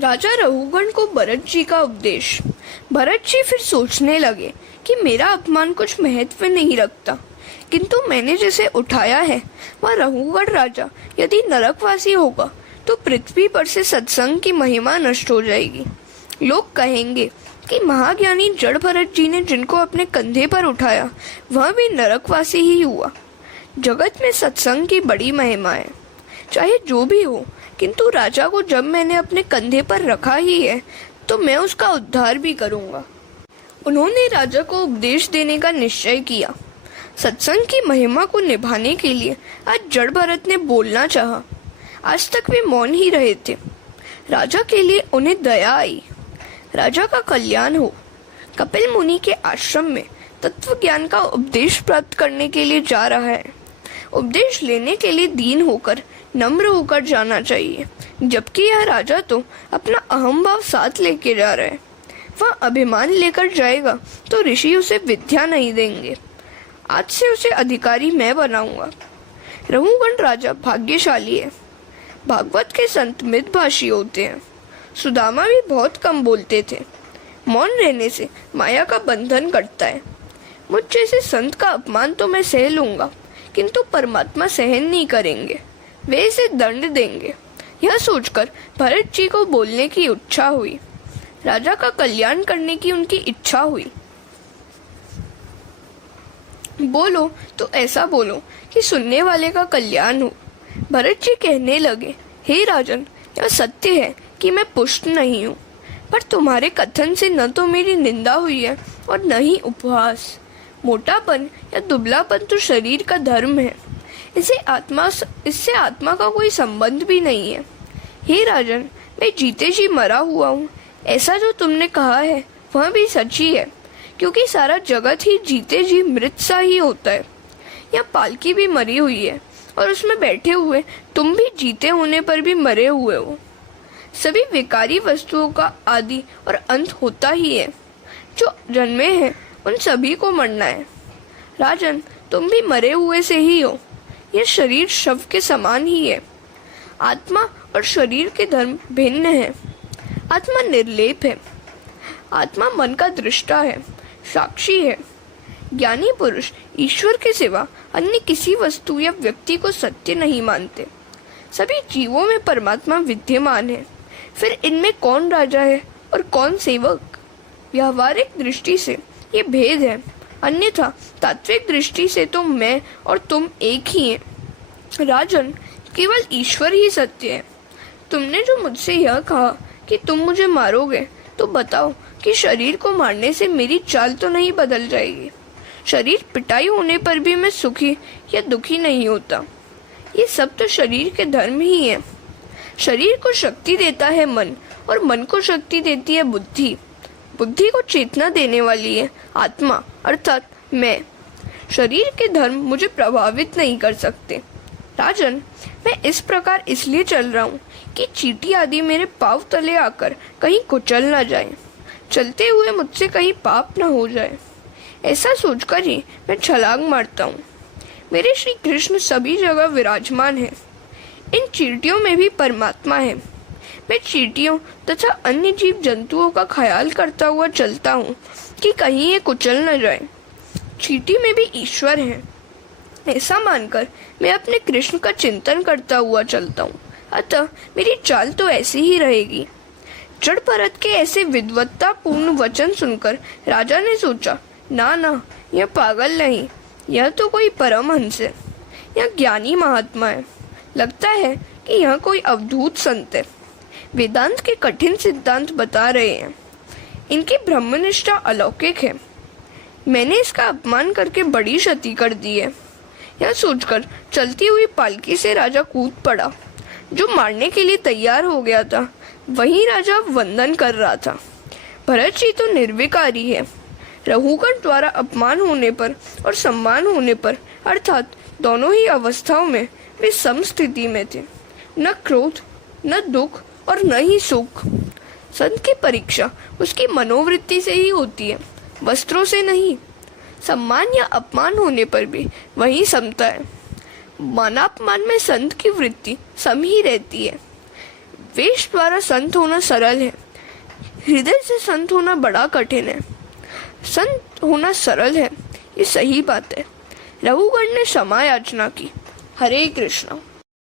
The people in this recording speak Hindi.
राजा रघुगण को भरत जी का उपदेश। भरत जी फिर सोचने लगे कि मेरा अपमान कुछ महत्व नहीं रखता, किंतु मैंने जिसे उठाया है वह रघुगण राजा यदि नरकवासी होगा तो पृथ्वी पर से सत्संग की महिमा नष्ट हो जाएगी। लोग कहेंगे कि महाज्ञानी जड़ भरत जी ने जिनको अपने कंधे पर उठाया वह भी नरकवासी ही हुआ। जगत में सत्संग की बड़ी महिमा है, चाहे जो भी हो, किंतु राजा को जब मैंने अपने कंधे पर रखा ही है तो मैं उसका उद्धार भी करूंगा। उन्होंने राजा को उपदेश देने का निश्चय किया। सत्संग की महिमा को निभाने के लिए आज जड़ भरत ने बोलना चाहा। आज तक वे मौन ही रहे थे। राजा के लिए उन्हें दया आई। राजा का कल्याण हो। कपिल मुनि के आश्रम में तत्व ज्ञान का उपदेश प्राप्त करने के लिए जा रहा है। उपदेश लेने के लिए दीन होकर, नम्र होकर जाना चाहिए, जबकि यह राजा तो अपना अहम भाव साथ लेके जा रहा है। वह अभिमान लेकर जाएगा तो ऋषि उसे विद्या नहीं देंगे। आज से उसे अधिकारी मैं बनाऊंगा। रघुगण राजा भाग्यशाली है। भागवत के संत मितभाषी होते हैं। सुदामा भी बहुत कम बोलते थे। मौन रहने से माया का बंधन कटता है। मुझ जैसे संत का अपमान तो मैं सह लूंगा, किंतु परमात्मा सहन नहीं करेंगे, वे इसे दंड देंगे। यह सोचकर भरत जी को बोलने की इच्छा हुई। राजा का कल्याण करने की उनकी इच्छा हुई। बोलो तो ऐसा बोलो कि सुनने वाले का कल्याण हो। भरत जी कहने लगे, हे राजन, यह सत्य है कि मैं पुष्ट नहीं हूँ, पर तुम्हारे कथन से न तो मेरी निंदा हुई है और न ही उपहास। मोटापन या दुबलापन तो शरीर का धर्म है, इससे आत्मा का कोई संबंध भी नहीं है। हे राजन, मैं जीते जी मरा हुआ हूँ। ऐसा जो तुमने कहा है वह भी सच ही है, क्योंकि सारा जगत ही जीते जी मृत सा ही होता है। यह पालकी भी मरी हुई है और उसमें बैठे हुए तुम भी जीते होने पर भी मरे हुए हो। सभी विकारी वस्तुओं का आदि और अंत होता ही है। जो जन्मे हैं उन सभी को मरना है। राजन, तुम भी मरे हुए से ही हो। यह शरीर शव के समान ही है। आत्मा और शरीर के धर्म भिन्न है। आत्मा निर्लेप है। आत्मा मन का दृष्टा है, साक्षी है। ज्ञानी पुरुष ईश्वर के सिवा अन्य किसी वस्तु या व्यक्ति को सत्य नहीं मानते। सभी जीवों में परमात्मा विद्यमान है। फिर इनमें कौन राजा है और कौन सेवक? व्यावहारिक दृष्टि से ये भेद है, अन्यथा तात्विक दृष्टि से तो मैं और तुम एक ही हैं। राजन, केवल ईश्वर ही सत्य है। तुमने जो मुझसे यह कहा कि तुम मुझे मारोगे, तो बताओ कि शरीर को मारने से मेरी चाल तो नहीं बदल जाएगी। शरीर पिटाई होने पर भी मैं सुखी या दुखी नहीं होता। ये सब तो शरीर के धर्म ही है। शरीर को शक्ति देता है मन, और मन को शक्ति देती है बुद्धि। बुद्धि को चेतना देने वाली है आत्मा, अर्थात मैं। शरीर के धर्म मुझे प्रभावित नहीं कर सकते। राजन, मैं इस प्रकार इसलिए चल रहा हूँ कि चींटी आदि मेरे पांव तले आकर कहीं कुचल न जाए, चलते हुए मुझसे कहीं पाप न हो जाए। ऐसा सोचकर ही मैं छलांग मारता हूँ। मेरे श्री कृष्ण सभी जगह विराजमान है। इन चींटियों में भी परमात्मा है। मैं चींटियों तथा अन्य जीव जंतुओं का ख्याल करता हुआ चलता हूँ कि कहीं ये कुचल न जाए। चींटी में भी ईश्वर है, ऐसा मानकर मैं अपने कृष्ण का चिंतन करता हुआ चलता हूँ। अतः मेरी चाल तो ऐसी ही रहेगी। जड़ भरत के ऐसे विद्वत्ता पूर्ण वचन सुनकर राजा ने सोचा, ना ना, यह पागल नहीं, यह तो कोई परमहंस है। यह ज्ञानी महात्मा है। लगता है कि यह कोई अवधूत संत है। वेदांत के कठिन सिद्धांत बता रहे हैं। इनकी ब्रह्मनिष्ठा अलौकिक है। मैंने इसका अपमान करके बड़ी क्षति कर दी है। यह सोचकर चलती हुई पालकी से राजा कूद पड़ा। जो मारने के लिए तैयार हो गया था, वहीं राजा वंदन कर रहा था। भरत जी तो निर्विकारी है। रघुगण द्वारा अपमान होने पर और सम्मान होने पर, अर्थात दोनों ही अवस्थाओं में वे समस्थिति में थे। न क्रोध, न दुख और न ही सुख। संत की परीक्षा उसकी मनोवृत्ति से ही होती है, वस्त्रों से नहीं। सम्मान या अपमान होने पर भी वही समता है। मानापमान में संत की वृत्ति सम ही रहती है। वेश द्वारा संत होना सरल है, हृदय से संत होना बड़ा कठिन है। संत होना सरल है, ये सही बात है। रघुगण ने क्षमा याचना की। हरे कृष्ण।